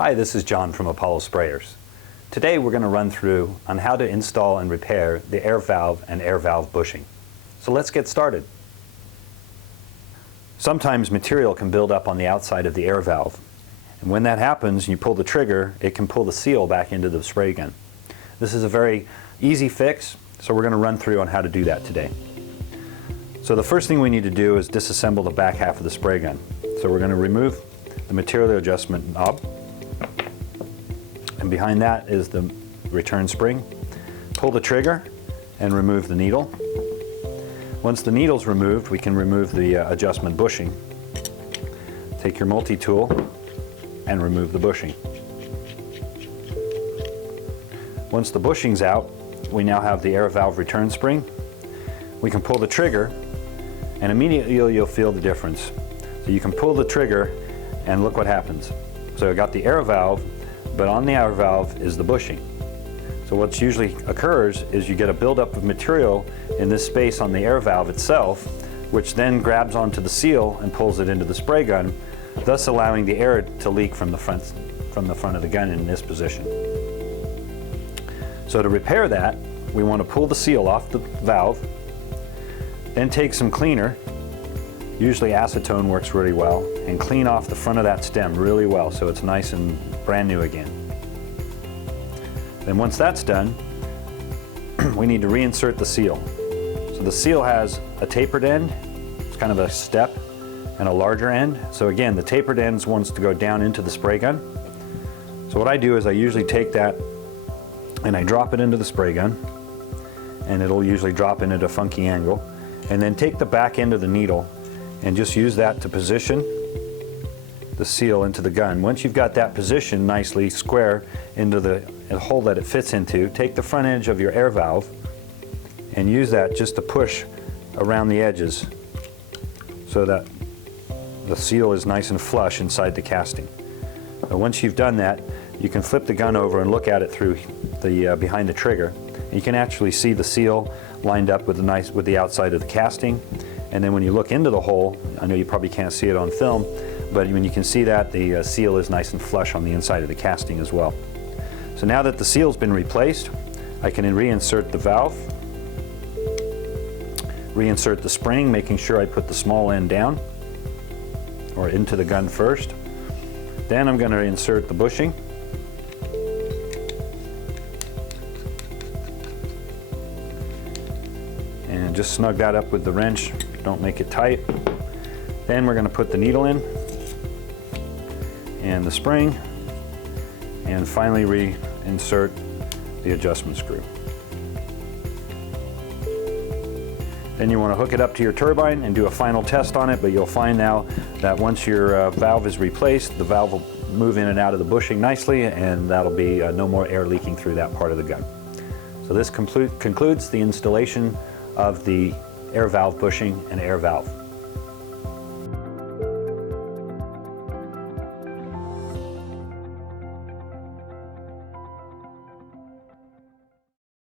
Hi, this is John from Apollo Sprayers. Today we're going to run through on how to install and repair the air valve and air valve bushing. So let's get started. Sometimes material can build up on the outside of the air valve. And when that happens, you pull the trigger, it can pull the seal back into the spray gun. This is a very easy fix, so we're going to run through on how to do that today. So the first thing we need to do is disassemble the back half of the spray gun. So we're going to remove the material adjustment knob. And behind that is the return spring. Pull the trigger and remove the needle. Once the needle's removed, we can remove the adjustment bushing. Take your multi-tool and remove the bushing. Once the bushing's out, we now have the air valve return spring. We can pull the trigger and immediately you'll feel the difference. So you can pull the trigger and look what happens. So I got the air valve, but on the air valve is the bushing. So what usually occurs is you get a buildup of material in this space on the air valve itself, which then grabs onto the seal and pulls it into the spray gun, thus allowing the air to leak from the front of the gun in this position. So to repair that, we want to pull the seal off the valve, then take some cleaner, usually acetone works really well, and clean off the front of that stem really well so it's nice and brand new again. Then once that's done, we need to reinsert the seal. So the seal has a tapered end, it's kind of a step, and a larger end. So again, the tapered end wants to go down into the spray gun. So what I do is I usually take that and I drop it into the spray gun, and it'll usually drop in at a funky angle, and then take the back end of the needle and just use that to position the seal into the gun. Once you've got that position nicely square into the hole that it fits into, take the front edge of your air valve and use that just to push around the edges so that the seal is nice and flush inside the casting. But once you've done that, you can flip the gun over and look at it through the behind the trigger. You can actually see the seal lined up with the outside of the casting. And then when you look into the hole, I know you probably can't see it on film, but when you can see that, the seal is nice and flush on the inside of the casting as well. So now that the seal's been replaced, I can reinsert the valve, reinsert the spring, making sure I put the small end down or into the gun first. Then I'm going to insert the bushing. And just snug that up with the wrench, don't make it tight. Then we're going to put the needle in and the spring, and finally reinsert the adjustment screw. Then you want to hook it up to your turbine and do a final test on it, but you'll find now that once your valve is replaced, the valve will move in and out of the bushing nicely, and that'll be no more air leaking through that part of the gun. So this concludes the installation of the air valve bushing and air valve.